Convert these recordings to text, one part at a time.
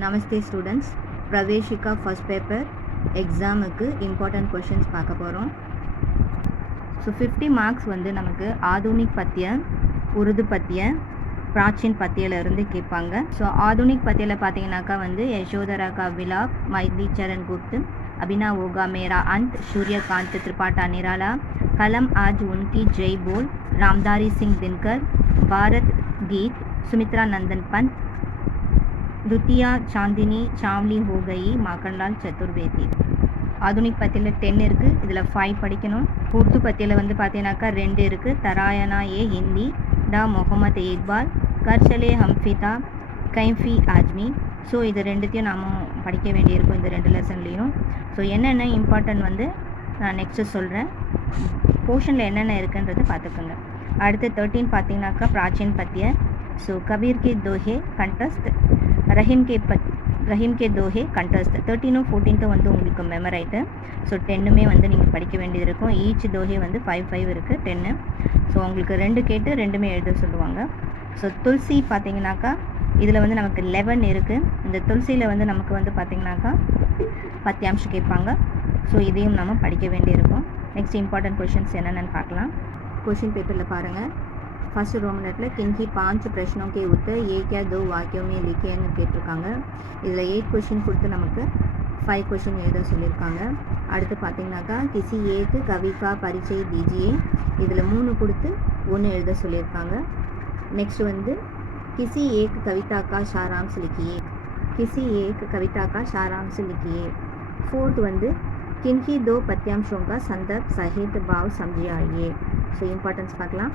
நமஸ்தே students, Praveshika first paper எக்ஸாமுக்கு important questions பார்க்க போகிறோம். ஸோ 50 மார்க்ஸ் வந்து நமக்கு ஆதுனிக் பத்திய, உருது பத்திய, பிராச்சீன் பத்தியிலிருந்து கேட்பாங்க. ஸோ ஆதுனிக் பத்தியில் பார்த்தீங்கன்னாக்கா வந்து யசோதரா கா விலாப், மைதி சரண் குப்த், अभिना होगा मेरा अंत, सूर्यकांत त्रिपाठा निराला, कलम आज उनकी जय बोल, रामधारी सिंह दिनकर, भारत गीत, सुमित्रा नंदन पंत, द्वितीया चांदिनी चावली हो गई, माखनलाल चतुर्वेदी. ஆதுனிக் பத்தியில் 10 இருக்குது, இதில் 5 படிக்கணும். உருது பத்தியில் வந்து பார்த்தீங்கன்னாக்கா 2 இருக்குது. தராயனா ஏ ஹிந்தி, டா முகமது இக்பால், கர்ச்சலே ஹம்ஃபிதா, கைஃபி ஆஜ்மி. ஸோ இது ரெண்டுத்தையும் நாம் படிக்க வேண்டியிருக்கும் இந்த 2 லெசன்லேயும். ஸோ என்னென்ன இம்பார்ட்டன்ட் வந்து நான் நெக்ஸ்ட்டு சொல்கிறேன். போர்ஷனில் என்னென்ன இருக்குன்றது பார்த்துக்கோங்க. அடுத்து 13 பார்த்தீங்கன்னாக்கா பிராச்சீன் பத்திய. ஸோ கபீர் கே தோஹே கண்டஸ்ட், ரஹீம் கே தோஹே கண்டஸ்ட். 13ம் 14ம் வந்து உங்களுக்கு மெமரைட்டு. ஸோ 10மே வந்து நீங்கள் படிக்க வேண்டியது இருக்கும். ஈச் தோஹே வந்து 5 இருக்குது 10. ஸோ உங்களுக்கு 2 கேட்டு 2மே எழுத சொல்லுவாங்க. ஸோ துளசி பார்த்தீங்கன்னாக்கா இதில் வந்து நமக்கு 11 இருக்குது. இந்த துளசியில் வந்து நமக்கு வந்து பார்த்திங்கனாக்கா பத்தியாம்சம் கேட்பாங்க. ஸோ இதையும் நம்ம படிக்க வேண்டியிருக்கும். நெக்ஸ்ட் இம்பார்ட்டன்ட் கொஷின்ஸ் என்னென்னு பார்க்கலாம். क्वेश्चन பேப்பரில் பாருங்கள். ஃபர்ஸ்ட் ரோமனட்டில் किन्हीं 5 प्रश्नों के उत्तर एक या 2 वाक्यों में लिखेன்னு கேட்டிருக்காங்க. இதில் 8 கொஷின் கொடுத்து நமக்கு 5 கொஷின் எழுத சொல்லியிருக்காங்க. அடுத்து பார்த்தீங்கன்னாக்கா किसी एक कवि का परिचय दीजिए, இதில் 3 கொடுத்து 1 எழுத சொல்லியிருக்காங்க. நெக்ஸ்ட் வந்து किसी एक कविता का सारांश लिखिए, किसी एक कविता का सारांश लिखिए. फोर्थ வந்து किन्हीं 2 पद्यांशों का संदर्भ सहित भाव समझाइए. ஸோ இம்பார்ட்டன்ஸ் பார்க்கலாம்.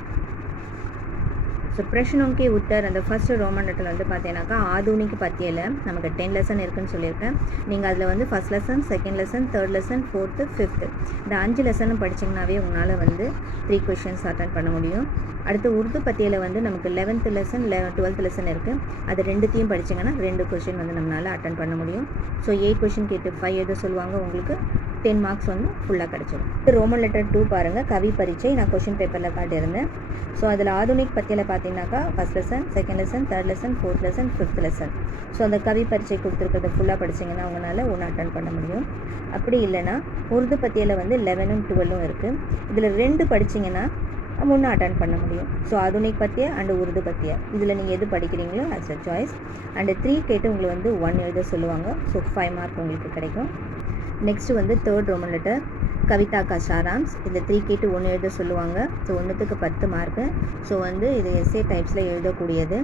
ஸோ பிரஷ்னோं के उत्तर அந்த ஃபர்ஸ்ட் ரோமன் லெட்டரில் வந்து பார்த்தீங்கன்னாக்கா ஆதுனிக் பத்தியில் நமக்கு 10 லெசன் இருக்குதுன்னு சொல்லியிருக்கேன். நீங்கள் அதில் வந்து first lesson, second lesson, third lesson, fourth, fifth இந்த 5 லெசனும் படிச்சிங்கனாவே உங்களால் வந்து 3 கொஷின்ஸ் அட்டன் பண்ண முடியும். அடுத்து உருது பத்தியில் வந்து நமக்கு 11th லெசன், 12th லெசன் இருக்குது. அது ரெண்டுத்தையும் படிச்சிங்கன்னா 2 கொஷின் வந்து நம்மளால் அட்டன் பண்ண முடியும். ஸோ 8 கொஷின் கேட்டு 5 எழுத சொல்லுவாங்க. உங்களுக்கு 10 மார்க்ஸ் வந்து ஃபுல்லாக கிடச்சிடும். ரோமன் லெட்டர் 2 பாருங்கள். கவி பரீட்சை நான் கொஷின் பேப்பரில் காட்டியிருந்தேன். ஸோ அதில் ஆதுனிக் பத்தியில் பார்த்தீங்கன்னாக்கா first lesson, second lesson, third lesson, fourth lesson, fifth lesson. So அந்த கவி பரீட்சை கொடுத்துருக்கிறத ஃபுல்லாக படிச்சிங்கன்னா உங்களால் 1 அட்டன் பண்ண முடியும். அப்படி இல்லைனா உருது பத்தியில் வந்து 11ம் 12ம் இருக்குது. இதில் 2 படிச்சிங்கன்னா 1 அட்டன் பண்ண முடியும். ஸோ ஆதுனிக் பத்திய அண்டு உருது பத்திய இதில் நீங்கள் எது படிக்கிறீங்களோ ஆஸ் அ சாய்ஸ். அண்டு 3 கேட்டு உங்களுக்கு வந்து 1 எழுத சொல்லுவாங்க. ஸோ 5 மார்க் உங்களுக்கு கிடைக்கும். நெக்ஸ்ட்டு வந்து தேர்ட் ரோமன் லெட்டர் கவிதா கா சாராம்ஸ். இதில் 3 கேட்டு 1 எழுத சொல்லுவாங்க. So 1த்துக்கு 10 mark. ஸோ வந்து இது எஸ்ஏ டைப்ஸில் எழுதக்கூடியது.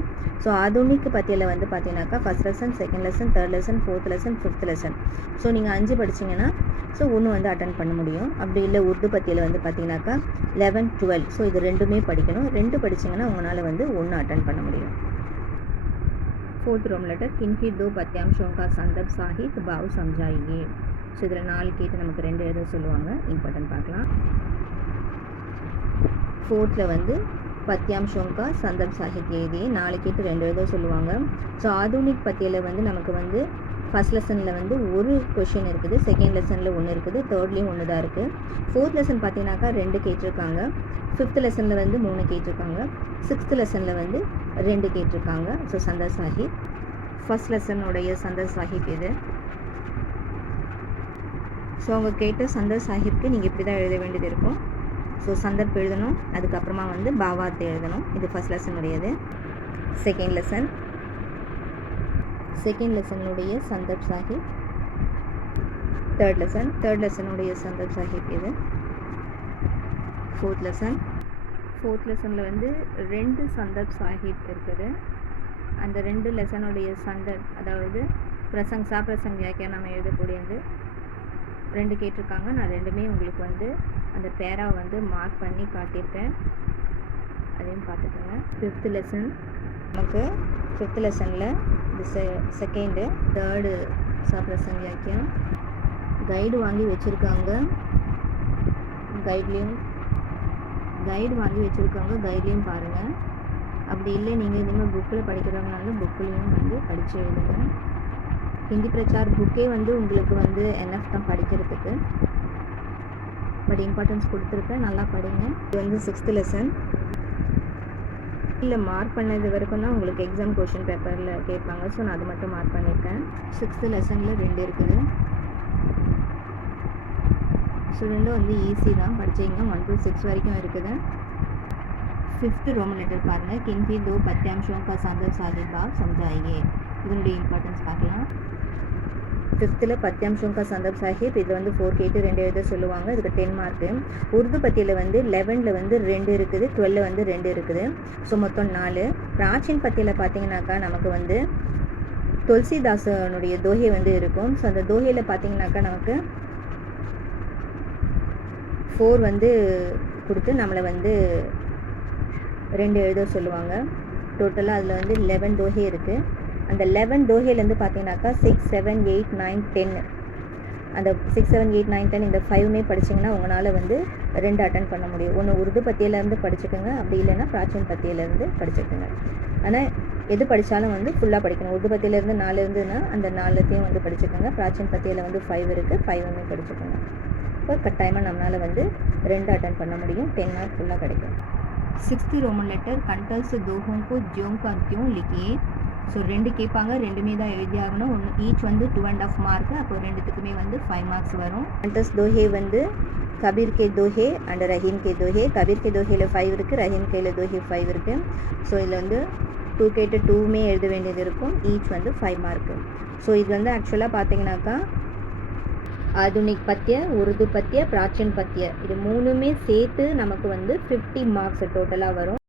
ஸோ ஆதுனிக் பத்தியில் வந்து பார்த்தீங்கன்னாக்கா first lesson, second lesson, third lesson, fourth lesson, fifth lesson. So நீங்கள் 5 படிச்சிங்கன்னா ஸோ 1 வந்து அட்டன் பண்ண முடியும். அப்படி இல்லை உருது பத்தியில் வந்து பார்த்தீங்கன்னாக்கா 11, 12. ஸோ இது 2மே படிக்கணும். 2 படிச்சிங்கன்னா உங்களால் வந்து 1 அட்டன் பண்ண முடியும். फोर्थ रोमन लेटर किन्हीं 2 पद्यांशों का संदर्भ साहित भाव समझाइए. ஸோ இதில் 4 கேட்டு நமக்கு 2 எழுத சொல்லுவாங்க. இம்பார்ட்டன்ட் பார்க்கலாம். ஃபோர்த்தில் வந்து பத்யாம்சோம் கா சந்தர்ப் சாஹித்ய எழுதியே 4 கேட்டு 2 எழுத சொல்லுவாங்க. ஸோ ஆதுனிக் பத்தியில் வந்து நமக்கு வந்து ஃபஸ்ட் லெசனில் வந்து 1 கொஷின் இருக்குது, செகண்ட் லெசனில் 1 இருக்குது, தேர்ட்லேயும் 1 தான் இருக்குது. ஃபோர்த் லெசன் பார்த்தீங்கன்னாக்கா 2 கேட்டிருக்காங்க. ஃபிஃப்த் லெசனில் வந்து 3 கேட்டிருக்காங்க. சிக்ஸ்த் லெசனில் வந்து 2 கேட்டிருக்காங்க. ஸோ சந்தர் சாஹிப் ஃபஸ்ட் லெசனுடைய சந்தர் சாஹிப் இது. ஸோ அவங்க கேட்ட சந்தர் சாஹிப்க்கு நீங்கள் இப்படி தான் எழுத வேண்டியது இருக்கும். ஸோ சந்தர்ப் எழுதணும், அதுக்கப்புறமா வந்து பாவாத்தை எழுதணும். இது ஃபஸ்ட் லெசனுடையது. செகண்ட் லெசனுடைய சந்தர்ப் சாஹிப். தேர்ட் லெசனுடைய சந்தர்ப் சாஹிப் இது. ஃபோர்த் லெசனில் வந்து 2 சந்தர்ப் சாஹிப் இருக்குது. அந்த 2 லெசனுடைய சந்தர்ப், அதாவது பிரசங் வியாக்கியம் நம்ம எழுதக்கூடியது 2 கேட்டிருக்காங்க. நான் 2மே உங்களுக்கு வந்து அந்த பேராவை வந்து மார்க் பண்ணி காட்டியிருக்கேன். அதையும் பார்த்துக்கோங்க. ஃபிஃப்த் லெசன் நமக்கு ஃபிஃப்த் லெசனில் இது செகண்டு, தேர்டு சாப்ரசங் வியாக்கியம் கைடு வாங்கி வச்சுருக்காங்க. கைட்லேயும் பாருங்கள். அப்படி இல்லை நீங்கள் இனிமேல் புக்கில் படிக்கிறவங்கனால புக்கிலையும் வந்து படித்து எழுதுங்க. ஹிந்தி பிரச்சார் புக்கே வந்து உங்களுக்கு வந்து என்எஃப் தான் படிக்கிறதுக்கு. பட் இம்பார்ட்டன்ஸ் கொடுத்துருக்கேன், நல்லா படிங்க. இது வந்து 6th லெசன். இல்லை மார்க் பண்ணது வரைக்கும் தான் உங்களுக்கு எக்ஸாம் கொஷின் பேப்பரில் கேட்பாங்க. ஸோ நான் அது மட்டும் மார்க் பண்ணியிருக்கேன். 6th லெசனில் 2 இருக்குது. ஸோ ரெண்டும் வந்து ஈஸி தான், படிச்சிங்க. 1 to 6 வரைக்கும் இருக்குது. 5th ரோமன் லெட்டர் பாருங்கள். கின்கி दो पद्यांशों का संदर्भ साहिब आप समझाइए. இதனுடைய இம்பார்ட்டன்ஸ் பார்க்கலாம். 5th பத்யாம்ஷோं का संदर्भ साहिब இது வந்து 4 கேட்டு 2 எழுத சொல்லுவாங்க. இதுக்கு 10 மார்க்கு. உருது பத்தியில் வந்து 11ல் வந்து 2 இருக்குது, 12 வந்து 2 இருக்குது. ஸோ மொத்தம் 4. பிராச்சீன் பத்தியில் பார்த்தீங்கன்னாக்கா நமக்கு வந்து துளசிதாசனுடைய தோஹை வந்து இருக்கும். ஸோ அந்த தோஹையில் பார்த்தீங்கன்னாக்கா நமக்கு 4 வந்து கொடுத்து நம்மளை வந்து 2 எழுத சொல்லுவாங்க. டோட்டலாக அதில் வந்து 11 தோஹை இருக்குது. அந்த 11 தோஹையிலேருந்து பார்த்தீங்கன்னாக்கா 6, 7, 8, 9, 10 அந்த 6, 7, 8, 9, 10 இந்த 5மே படிச்சிங்கன்னா உங்களால் வந்து 2 அட்டன் பண்ண முடியும். ஒன்று உருது பத்தியிலேருந்து படிச்சுக்கோங்க, அப்படி இல்லைன்னா பிராச்சீன் பத்தியிலேருந்து படிச்சுக்கோங்க. ஆனால் எது படித்தாலும் வந்து ஃபுல்லாக படிக்கணும். உருது பத்தியிலேருந்து 4 இருந்ததுன்னா அந்த 4த்தையும் வந்து படிச்சுக்கோங்க. பிராச்சீன் பத்தியில் வந்து 5 இருக்குது, 5மே படிச்சுக்கோங்க. இப்போ கட்டாயமாக நம்மளால் வந்து 2 அட்டன் பண்ண முடியும். 10 மார்க் ஃபுல்லாக கிடைக்கும். 6th ரோமன் லெட்டர் கண்டல்ஸ் தோஹோங்கு ஜோங்கு அத்தியும் லிக்கியே. ஸோ 2 கேட்பாங்க, 2மே தான் எழுதியாகணும். ஒன்று ஈச் வந்து 2.5 மார்க்கு. அப்போ 2த்துக்குமே வந்து 5 மார்க்ஸ் வரும். கண்டல்ஸ் தோஹே வந்து கபீர் கே தோஹே அண்ட் ரஹீம் கே தோஹே. கபீர் கே தோஹேல 5 இருக்குது, ரஹீம் கேல தோஹே 5 இருக்குது. ஸோ இதில் வந்து 2 கேட்டு 2மே எழுத வேண்டியது இருக்கும். ஈச் வந்து 5 மார்க்கு. ஸோ இது வந்து ஆக்சுவலாக பார்த்தீங்கன்னாக்கா ஆதுனிக் பத்திய, உருது பத்திய, பிராச்சீன் பத்திய இது 3மே சேர்த்து நமக்கு வந்து 50 மார்க்ஸ் டோட்டலாக வரும்.